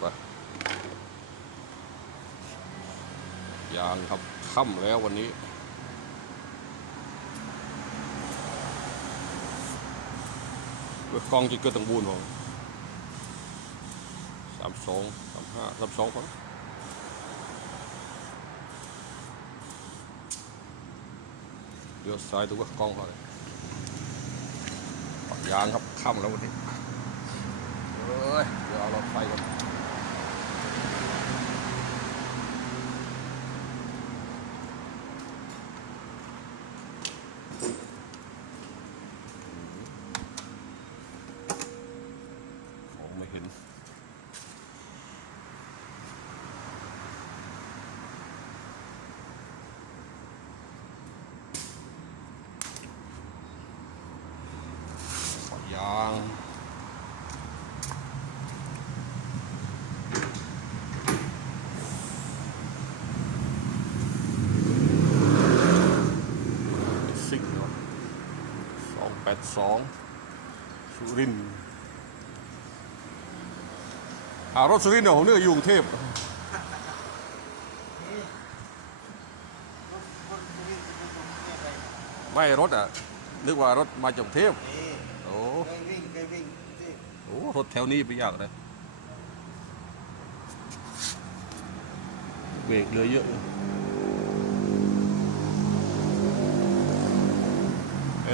ไป ยางครับค่ำแล้ววันนี้เว้ยกองจะเกิดตังบูนผมสามสองสามห้าสามสองพอเดี๋ยวซ้ายดูว่ากล้องเขาเลยปักยางครับค่ำแล้ววันนี้เอ้ยเดี๋ยวเอารถไฟก่อน ม 82สุรินอ่ารถสุรินเนี่ยผมเลือกอยู่กรุงเทพไม่รถอะ นึกว่ารถมาจากเทพโอ้โอ้รถแถวนี้ไปยากเลยเบรกเลยเยอะ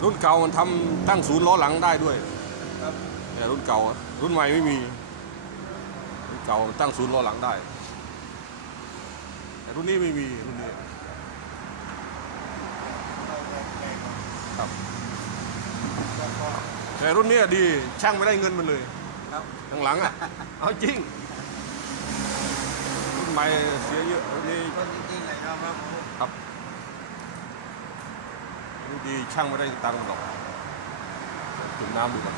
รุ่นเก่ามันทำตั้งศูนย์ล้อหลังได้ด้วยครับแต่รุ่นเก่าอะรุ่นใหม่ไม่มีรุ่นเก่าตั้งศูนย์ล้อหลังได้ แต่รุ่นนี้ไม่มีรุ่นนี้เราแรงแรงครับแล้วก็แต่รุ่นเนี้ยดีช่างไม่ได้เงินมันเลยครับข้างหลังอะเอาจริงรุ่นใหม่เสียเยอะรุ่นนี้รถจริงๆเลยครับครับ ผมครับรุ่นดีช่างไม่ได้ตังค์หรอกจุ่มน้ำดูก่อน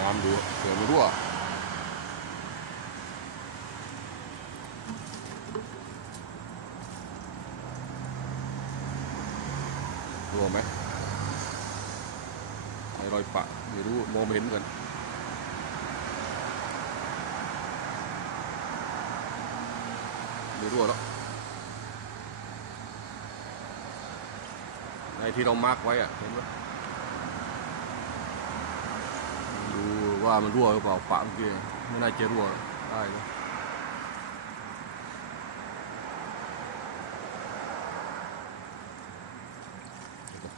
น้ำดูเผื่อมันรั่วรั่วไหมไอ้รอยปะไม่รู้มองไม่เห็นกันไม่รั่วแล้ว ในที่เรามาร์กไว้อะเห็นไหมดูว่ามันรั่วหรือเปล่าปะเมื่อกี้ไม่น่าจะรั่วได้เลย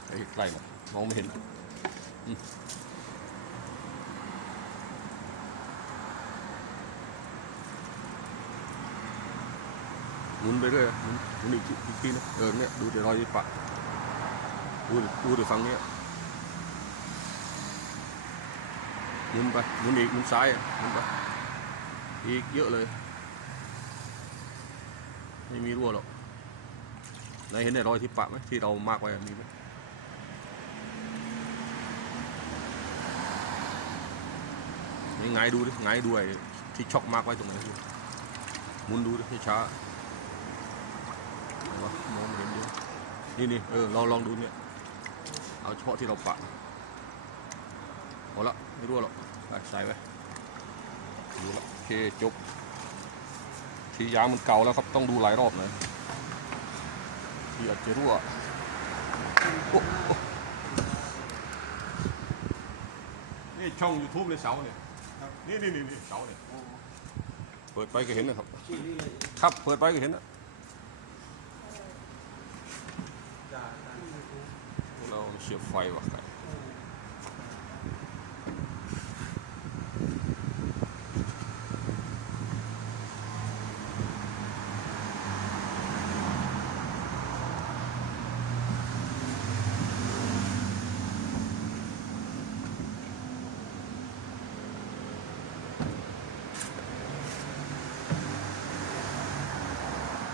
ไอ้ใกล้หน่อยมองไม่เห็นหมุนไปเรื่อยหมุนอีกทีอีกทีนะเออเนี่ยดูเดี๋ยวรอยปะ ดูดิดูดฟังเนี้ยหมุนไปหมุนอีกหมุนซ้ายหมุนไปอีกเยอะเลย ไม่มีรั่วหรอกไหนเห็นในรอยที่ปะไหมที่เรามากไว้มีไหมนี่ไงดูดิไงดูไอ้ที่ช็อกมากไว้ตรงไหนดิหมุนดูดิช้า มองเห็นเยอะนี่นี่เออเราลองดูเนี่ย เอาเฉพาะที่เราปะเอละไม่รั่วหรอกใส่ไว้ดูละโอเคจบ ทียางมันเก่าแล้วครับต้องดูหลายรอบหน่อยที่อาจจะรั่วนี่ช่อง YouTube เลยเสาเนี่ยนี่นี่นี่เสาเนี่ยเปิดไปก็เห็นนะครับ ครับเปิดไปก็เห็นนะ จ้า ชียบไฟว่ะครับ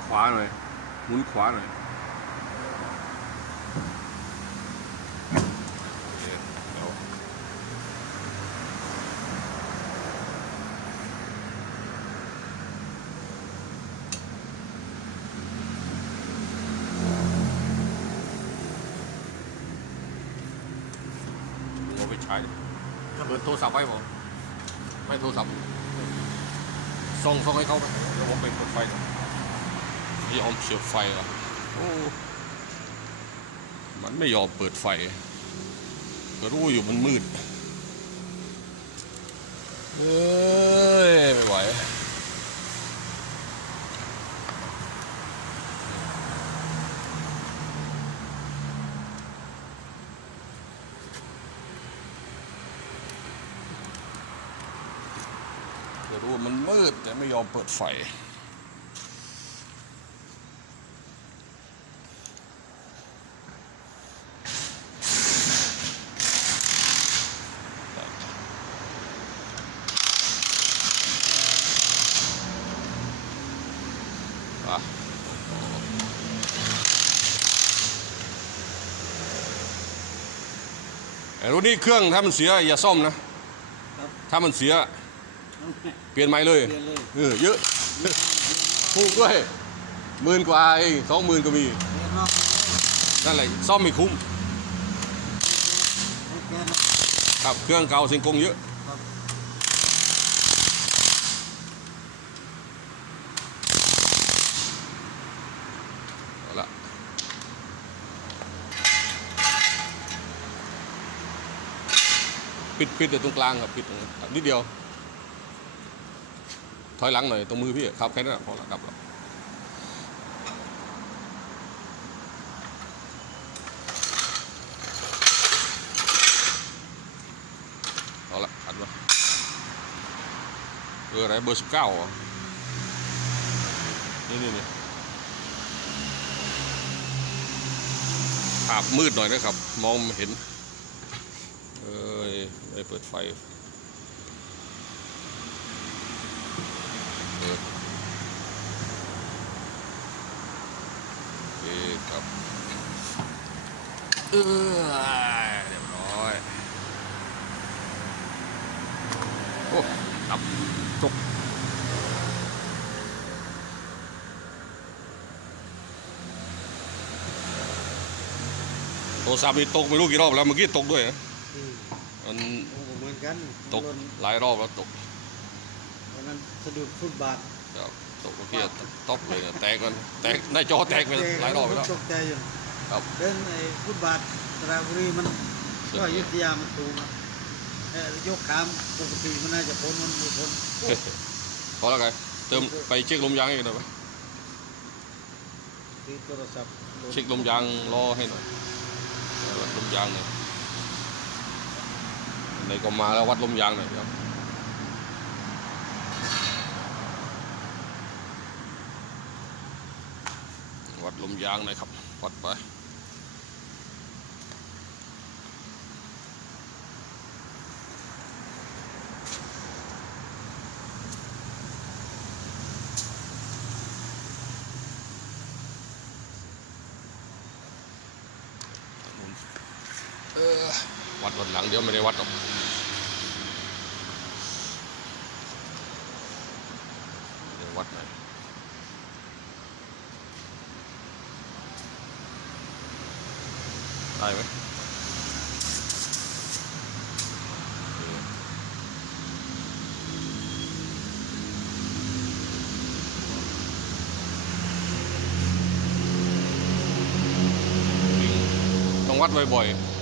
ขวาหน่อยหมุนขวาหน่อย โอเคเดี๋ยวเอาไปใช้ ปิด โทรศัพท์ไว้ผมไม่โทรศัพท์ส่งส่งให้เขาไปเดี๋ยวผมไปเปิดไฟก่อนไม่ยอมเสียบไฟหรอโอ้มันไม่ยอมเปิดไฟก็รู้อยู่มันมืดเอ้ยไม่ไหว รู้ว่ามันมืดแต่ไม่ยอมเปิดไฟอะไอ้รุ่นนี้เครื่องถ้ามันเสียอย่าซ่อมนะ ถ้ามันเสีย เปลี่ยนใหม่เลยเรียนเลยเออเยอะถูกด้วยหมื่นกว่าเองสองหมื่นก็มีเรียนนอกนั่นแหละซ่อมไม่คุ้มให้แกนครับเครื่องเก่าเสียงกงเยอะครับเอาละปิดปิดแต่ตรงกลางครับปิดตรงนี้นิดเดียวถ อยหลังหน่อยตรงมือพี่ครับแค่นั้นพอละครับแล้วเอาละอัดวะเอออะไรเบอร์สิบเก้าอะนี่นี่นี่ภาพมืดหน่อยนะครับ มองเห็น เอ้ยไม่เปิดไฟ เปิดโอเคครับเออเรียบร้อยโอ้ดับจบโทรศัพท์นี่ตกไม่รู้กี่รอบแล้วเมื่อกี้ตกด้วยนะอืมมันโอ้โหเหมือนกันตกหล่นหลายรอบแล้วตกวันนั้นสะดุดฟุตบาทครับ ตกเมื่อกี้ตกเลยนะแตกกันแตกในจอแตกไปหลายรอบไปแล้วตกใจอยู่ครับเดินไอ้ฟุตบาทสระบุรีมันก็อยุธยามันสูงอะเอ่อยกขามปกติมันน่าจะพ้นมันไม่พ้นโอ้พอแล้วไงเติมไปเช็คลมยางให้หน่อยไหมตีโทรศัพท์หล่นเช็คลมยางรอให้หน่อยวัดลมยางหน่อยไหนก็มาแล้ววัดลมยางหน่อยครับ ลมยางน่อยครับ วัดไปวัดวันหลังเดี๋ยวไม่ได้วัดหรอกเดี๋ยววัดหน่อย ได้ไหมเออต้องวัดบ่อยๆ